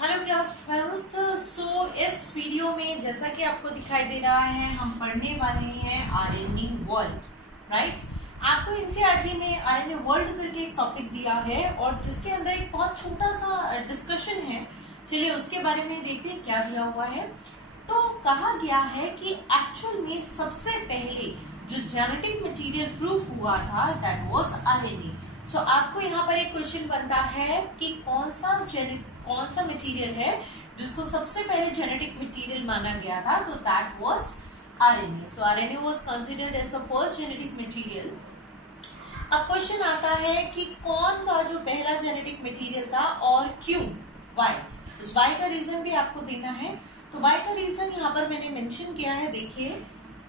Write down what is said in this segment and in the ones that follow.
Hello class 12। इस video में जैसा कि आपको दिखाई दे रहा है हम पढ़ने वाले हैं आरएनए वर्ल्ड। राइट, आपको एनसीईआरटी ने आरएनए वर्ल्ड करके एक टॉपिक दिया है और जिसके अंदर एक बहुत छोटा सा डिस्कशन है। चलिए उसके बारे में देखते हैं क्या दिया हुआ है। तो कहा गया है कि एक्चुअल में सबसे पहले जो जेनेटिक मटेरियल प्रूफ हुआ था दैट वाज आरएनए। सो आपको यहाँ पर एक क्वेश्चन बनता है कि कौन सा मटेरियल है जिसको सबसे पहले जेनेटिक मटेरियल माना गया था, तो that was RNA. So RNA was considered as the first genetic material. अब क्वेश्चन आता है कि कौन था जो पहला जेनेटिक मटेरियल था और क्यों, वाई। उस वाई का रीजन भी आपको देना है। तो वाई का रीजन यहाँ पर मैंने मेंशन किया है, देखिए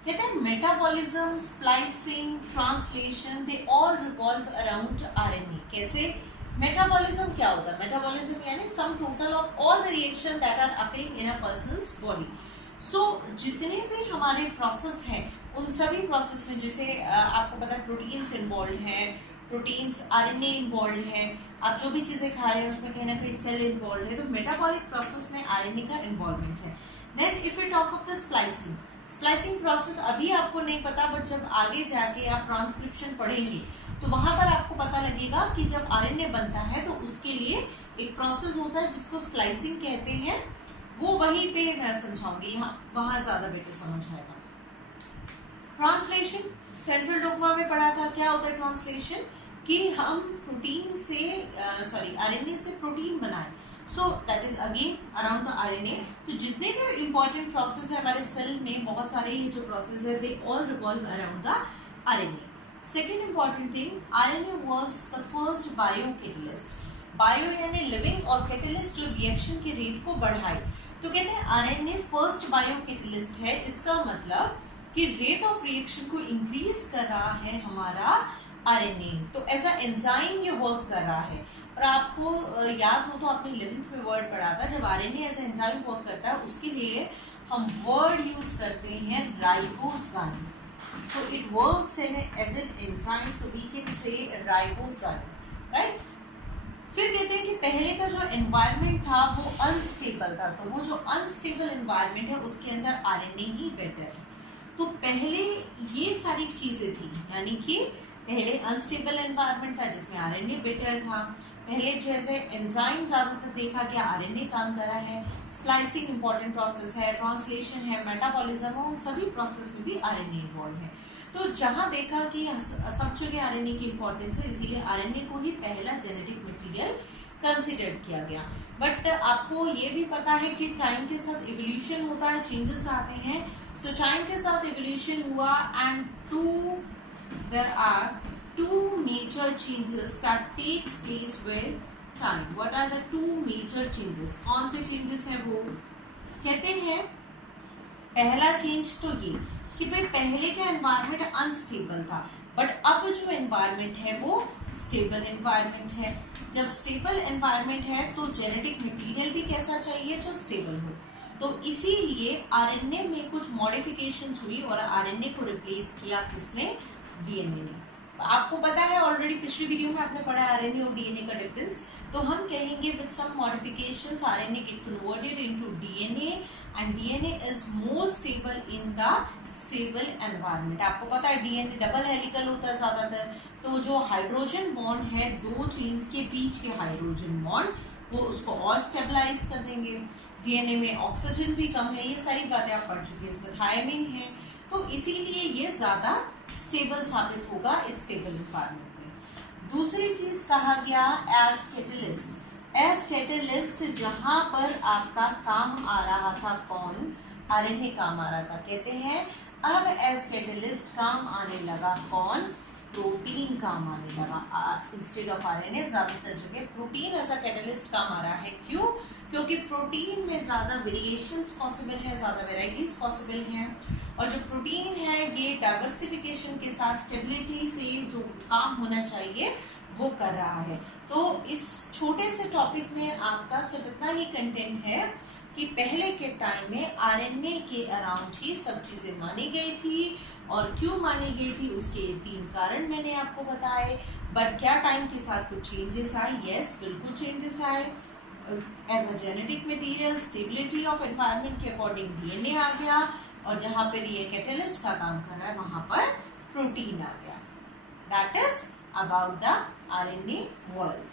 कहते हैं metabolism, splicing, translation, they all revolve around RNA. कैसे? मेटाबॉलिज्म क्या होता है? मेटाबॉलिज्म यानी sum total of all the reaction that are occurring in a person's body. So जितने भी हमारे प्रोसेस हैं उन सभी प्रोसेस में, जैसे आपको पता है प्रोटीन्स इन्वॉल्व हैं, प्रोटीन्स आरएनए इन्वॉल्व है, आप जो भी चीजें खा रहे हैं उसमें कहीं ना कहीं सेल इन्वॉल्व है, तो मेटाबॉलिक प्रोसेस में आरएनए का इन्वॉल्वमेंट है। Then if you talk of the splicing process अभी आपको नहीं पता, बट जब आगे जाके आप ट्रांसक्रिप्शन पढ़ेंगे तो वहां पर आपको पता लगेगा कि जब आरएनए बनता है तो उसके लिए एक प्रोसेस होता है जिसको स्प्लाइसिंग कहते हैं। वो वहीं पे मैं समझाऊंगी, यहाँ वहां ज्यादा बेटर समझ आएगा। ट्रांसलेशन सेंट्रल डोग्मा में पढ़ा था। क्या होता है ट्रांसलेशन? कि हम प्रोटीन से आरएनए से प्रोटीन बनाए। So that is again around the RNA. तो जितने भी इंपॉर्टेंट प्रोसेस है हमारे सेल में, बहुत सारे ये जो प्रोसेस है दे all revolve around the RNA. Second important thing, RNA was the first bio catalyst. Bio यानी लिविंग और कैटलिस्ट जो रिएक्शन के रेट को बढ़ाए। तो कहते हैं आरएनए फर्स्ट बायो कैटलिस्ट है। इसका मतलब कि रेट ऑफ रिएक्शन को इंक्रीज कर रहा है हमारा आरएनए। तो ऐसा एंजाइम ये वर्क कर रहा है। और आपको याद हो तो आपने 11th में वर्ड पढ़ा था, जब आरएनए ऐसा एंजाइम वर्क करता है उसके लिए हम वर्ड यूज करते हैं ribozyme. So it works as an enzyme, so we can say ribozyme, right? फिर कहते हैं कि पहले का जो एनवायरनमेंट था वो अनस्टेबल था, तो वो जो अनस्टेबल एनवायरनमेंट है उसके अंदर आरएनए ही बेटर है। तो पहले ये सारी चीजें थी, यानी कि पहले अनस्टेबल एनवायरनमेंट था जिसमें आरएनए बेटर था। पहले जैसे एंजाइम ज्यादातर देखा गया, आरएनए काम कर रहा है। स्प्लाइसिंग इंपॉर्टेंट प्रोसेस है, ट्रांसलेशन है, मेटाबॉलिज्म है, उन सभी प्रोसेस में भी आरएनए इन्वॉल्व है। तो जहां देखा कि सब जगह आरएनए की इंपॉर्टेंस है, इसीलिए आरएनए को ही पहला जेनेटिक मटेरियल कंसिडर किया गया। बट आपको ये भी पता है कि टाइम के साथ इवोल्यूशन होता है, चेंजेस आते हैं। सो टाइम के साथ इवोल्यूशन हुआ and there are two major changes that takes place with time. What are the two major changes? कौन से changes हैं वो? कहते हैं पहला चेंज तो ये कि भाई पहले का एनवायरनमेंट अनस्टेबल था, बट अब जो एनवायरनमेंट है वो स्टेबल एनवायरनमेंट है। जब स्टेबल एनवायरनमेंट है तो जेनेटिक मटेरियल भी कैसा चाहिए? जो स्टेबल हो। तो इसीलिए आरएनए में कुछ मॉडिफिकेशंस हुई और आरएनए को रिप्लेस किया किसने? डीएनए ने। आपको पता है ऑलरेडी, पिछली वीडियो में आपने पढ़ा आरएनए और डीएनए का डिफरेंस। तो हम कहेंगे with some modifications RNA get converted into DNA and DNA is more stable in the stable environment. आपको पता है डीएनए डबल हेलिकल होता है ज्यादातर, तो जो हाइड्रोजन बॉन्ड है दो चेन्स के बीच के हाइड्रोजन बॉन्ड, वो उसको और स्टेबलाइज कर देंगे। डीएनए में ऑक्सीजन भी कम है, ये सारी बातें आप पढ़ चुके हैं। इसमें थायमिन है, तो इसीलिए ये ज्यादा स्टेबल साबित होगा इस स्टेबल एनवायरनमेंट में। दूसरी चीज कहा गया एज कैटलिस्ट। एज कैटलिस्ट जहां पर आपका काम आ रहा था कौन? आरएनए काम आ रहा था। कहते हैं अब एज कैटलिस्ट काम आने लगा कौन? प्रोटीन काम आने लगा। इंस्टेड ऑफ आरएनए ज्यादातर जगह प्रोटीन एज अ कैटलिस्ट काम आ रहा है। क्यों? क्योंकि प्रोटीन में ज्यादा वेरिएशंस पॉसिबल है, ज्यादा वेराइटीज पॉसिबल हैं, और जो प्रोटीन है ये डाइवर्सिफिकेशन के साथ स्टेबिलिटी से जो काम होना चाहिए वो कर रहा है। तो इस छोटे से टॉपिक में आपका सिर्फ इतना ही कंटेंट है कि पहले के टाइम में आरएनए के अराउंड ही सब चीजें मानी गई थी, और क्यों मानी गई थी उसके 3 कारण मैंने आपको बताए। बट क्या टाइम के साथ कुछ चेंजेस आए? यस, बिल्कुल चेंजेस आए। As a genetic material stability of environment के अकॉर्डिंग डीएनए आ गया, और जहां पर ये कैटलिस्ट का काम कर रहा है वहां पर प्रोटीन आ गया. That is about the RNA world.